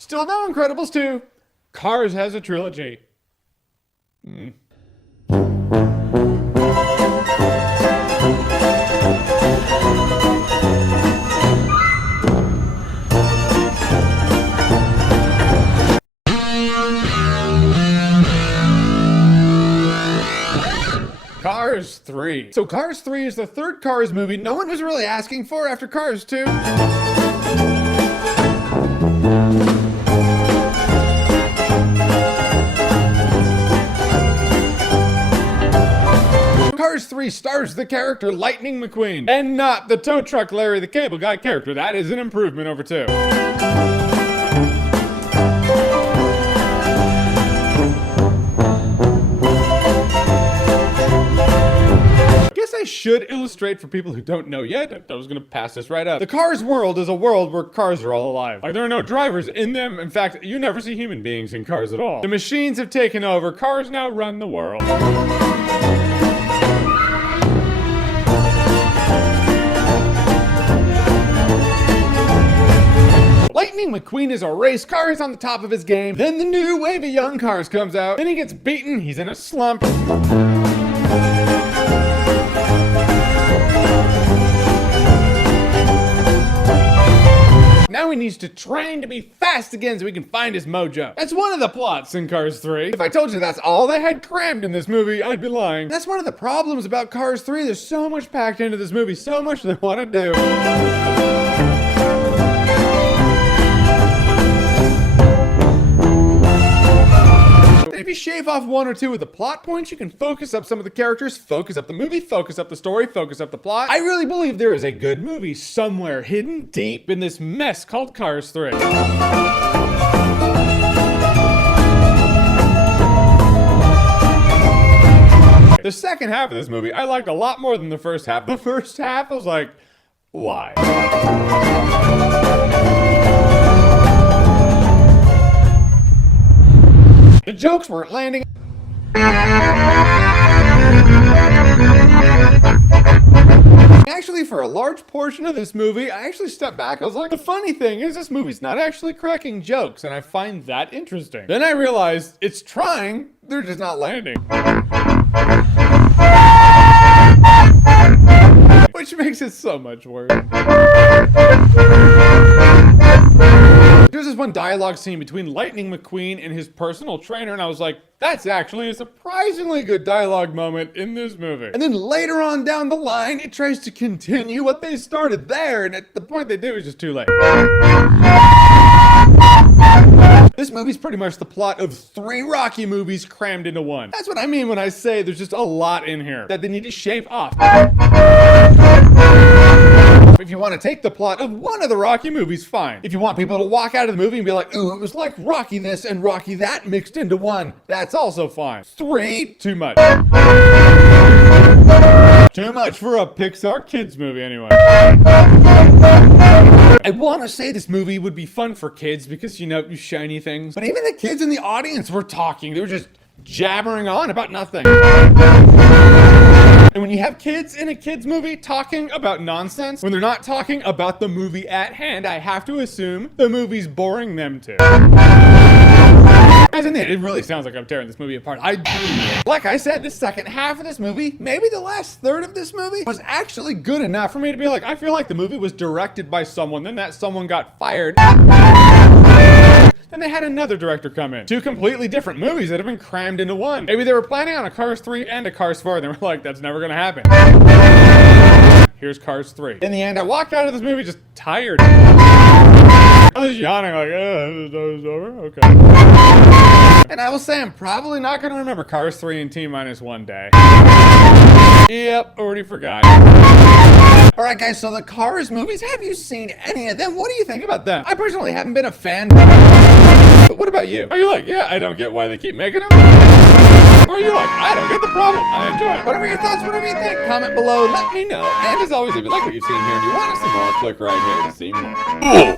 Still no Incredibles 2. Cars has a trilogy. Cars 3. So Cars 3 is the third Cars movie no one was really asking for after Cars 2. Cars 3 stars the character Lightning McQueen, and not the tow truck Larry the Cable Guy character. That is an improvement over 2. I should illustrate for people who don't know yet. I was gonna pass this right up. The Cars world is a world where cars are all alive. Like, there are no drivers in them. In fact, you never see human beings in cars at all. The machines have taken over. Cars now run the world. Lightning McQueen is a race car. He's on the top of his game. Then the new wave of young cars comes out. Then he gets beaten. He's in a slump. Now he needs to train to be fast again so he can find his mojo. That's one of the plots in Cars 3. If I told you that's all they had crammed in this movie, I'd be lying. That's one of the problems about Cars 3. There's so much packed into this movie, so much they want to do. If you shave off one or two of the plot points, you can focus up some of the characters, focus up the movie, focus up the story, focus up the plot. I really believe there is a good movie somewhere hidden deep in this mess called Cars 3. The second half of this movie I liked a lot more than the first half. The first half I was like, why? The jokes weren't landing. Actually, for a large portion of this movie, I actually stepped back. I was like, the funny thing is this movie's not actually cracking jokes, and I find that interesting. Then I realized it's trying, they're just not landing. Which makes it so much worse. There's this one dialogue scene between Lightning McQueen and his personal trainer, and I was like, that's actually a surprisingly good dialogue moment in this movie. And then later on down the line, it tries to continue what they started there, and at the point they do is just too late. This movie's pretty much the plot of 3 Rocky movies crammed into one. That's what I mean when I say there's just a lot in here that they need to shave off. If you want to take the plot of one of the Rocky movies, fine. If you want people to walk out of the movie and be like, ooh, it was like Rocky this and Rocky that mixed into one, that's also fine. 3, too much. Too much for a Pixar kids movie anyway. I want to say this movie would be fun for kids because, you know, you shiny things. But even the kids in the audience were talking. They were just jabbering on about nothing. And when you have kids in a kids movie talking about nonsense, when they're not talking about the movie at hand, I have to assume the movie's boring them too. As in it really sounds like I'm tearing this movie apart. Like I said, the second half of this movie, maybe the last third of this movie, was actually good enough for me to be like, I feel like the movie was directed by someone, then that someone got fired. Then they had another director come in. 2 completely different movies that have been crammed into one. Maybe they were planning on a Cars 3 and a Cars 4, and they were like, that's never gonna happen. Here's Cars 3. In the end, I walked out of this movie just tired. I was yawning like, oh, that was over? Okay. And I will say I'm probably not gonna remember Cars 3 in T-1 day. Yep, already forgot. Alright guys, so the Cars movies, have you seen any of them? What do you think about them? I personally haven't been a fan. But what about you? Are you like, yeah, I don't get why they keep making them? Or are you like, I don't get the problem, I enjoy it. Whatever your thoughts, whatever you think, comment below, let me know. And as always, if you like what you've seen here and you want to see more, click right here to see more.